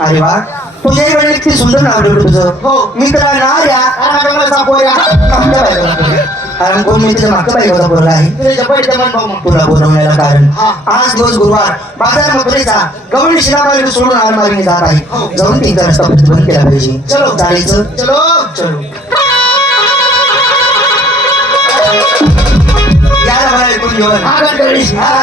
अरे वा तुझ्या वेळेला किती सुंदर नाव ठेवलं तुझं हो. कारण कोण मी तुझ्या मागच्या बायकोचा पोरगा आहे तुझ्या पैसे मन भाऊ मग. तुला बोलवण्याला कारण हा. आज गुरुवार बाजार गवळी सोडून आरमारीने जात. आहे जाऊन त्यांचा रस्ता प्रतिबंध केला पाहिजे चलो. चालायचं चलो चलो याला मला ऐकून जेवण हा. हा.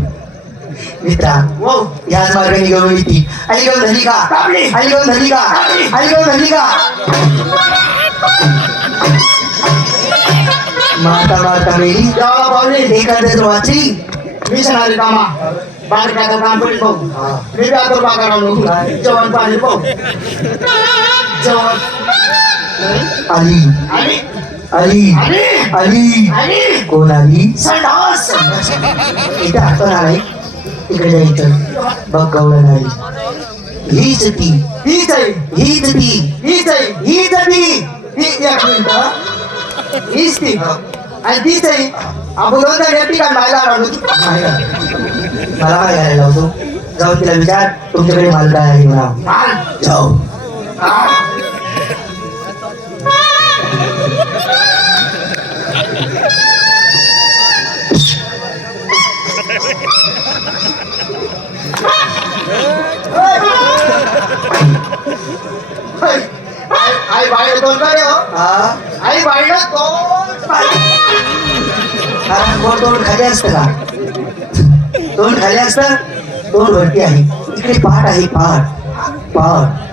मित्रा. याच मार्गाने घेऊन येते अलीगाव झाली का दाबली. अलीगाव झाली का अलीगाव झाली का माता माता मेरी देवाला पावली. एखाद्याच वाचली मी सणारी कामा बाहेर काय काम पडेल भाऊ मी बी आता बागा राहलो जेवण पाणी भाऊ जेवण आली आणि आली आणि आली आणि कोण आली संडास इथे आठवण आलाय इकडे जायचं बघ गवळण आली हीच ती हीच आहे हीच ती हीच आहे हीच ती ही एक मिनिट हीच ती आणि तीच आहे आपण दोन जण या ठिकाणी बाहेर राहलो मला काय करायला लावतो जाऊ तिला विचार तुमच्याकडे माल काय आहे म्हणा जाऊ आई बाहेर दोन काय हो हा आई बाहेर कारण वर तोंड खाली असतं का तोंड खाली असतं तोंड वरती आहे इकडे पाठ आहे पाठ पाठ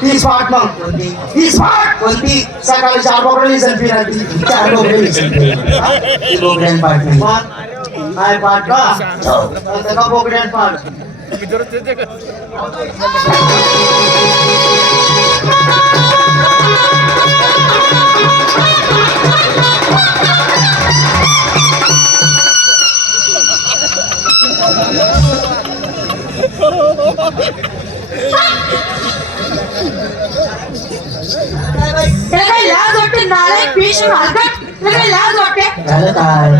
तीस पाठ मग कोणती तीस पाठ कोणती सकाळी चार पकडली सेल्फी राहती चार बोबडे दिसत. ती बोबड्यान पाठ नाही काय पाठ का आता का बोकड्यान पाठ त्याला लाज वाटते नालायक फिश मालकट काही लाज वाटते? झालं काय?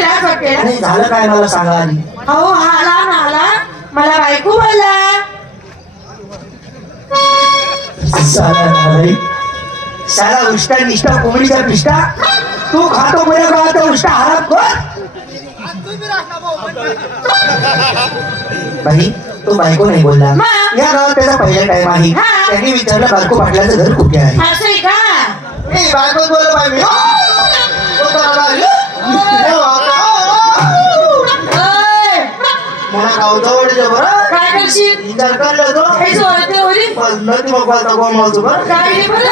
लाज वाटते ना? नाही झालं काय मला सांगा आधी. अहो हाला नाला मला बायको बोलला. साला नालायक. साला उष्टा निष्ठा कोंबडीचा पिष्टा तू खातो बऱ्या खातो उष्टा हारात कर बाई तो बायको नाही बोलला? या गावात त्याचा पहिला टाइम आहे. त्यांनी विचारलं बायको पाटलाचं घर कुठे आहे? बायको मला गाव जवळ. बरं काय करशील? विचार करलं तो जोरते होरी पण नदी मग बोलता कोण बोलतो बरं? काय नाही बोलत.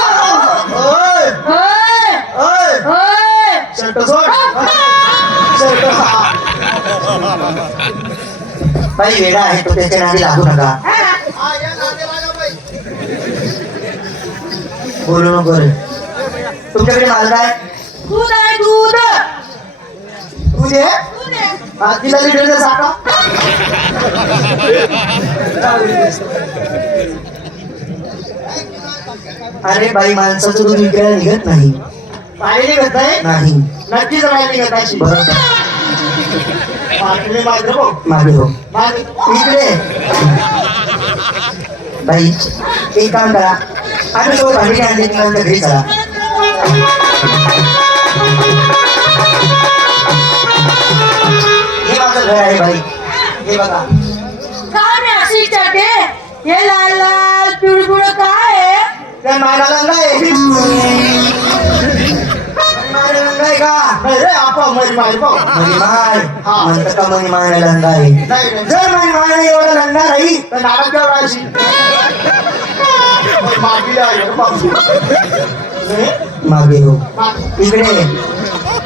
ओय. ओय, ओय. ओय. शर्ट सोड. शर्ट हा. बाई वेडा आहे तो त्याच्या नादी लागू? नका हा, हा, नातेवाईका बाई. बोलू नको रे तुमच्याकडे माल काय दूध आहे दूध तू दे दूध आहे. हा, तिला लिटरचा साठा अरे बाई माणसाचं दूध विकायला निघत नाही। पाणी निघत नाही। नाही नक्कीच नाही निघत बरं तुम्ही भाऊ इकडे बाई एक काम करा आम्ही तो भांडी आणली तुम्हाला घरी हे माझं घर आहे बाई हे बघा नाही हे लाल लाल पिळपुळ काय त्या नाही आहे का नाही रे आपा मरी माय भाऊ मनी माय हा. म्हणतं का मनी माय रंग आहे नाही नाही जर मनी माय एवढा रंगा नाही तर नाटक केवढा अशी पण मागीला आहे रे बाबू. हे? मागे हो माग- इकडे ये.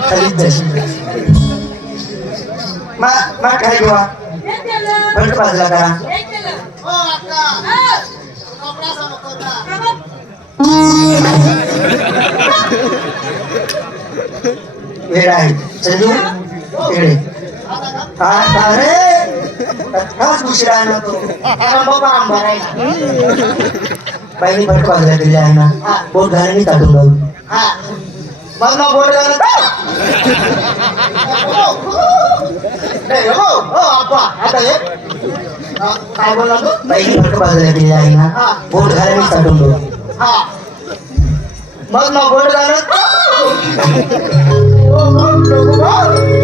खालीच जाशील मा मा काय घेवा हे केलं. फट बाजूला करा हे केलं. ओ, अक्का. हा. कपडा सांगतो ना. का बघ? वेळ आहे. इकडे हा अरे उशिरा ना तो. बाबा, आंबा. बाईने फट बाजूला केली आहे ना. बोट घालून काढून हा. मग मग तर? नाही, हो, हो. हा, काय बोलला तू? बाईने फट बाजूला केली आहे ना. बोट घालून काढून हा. मग मग झालं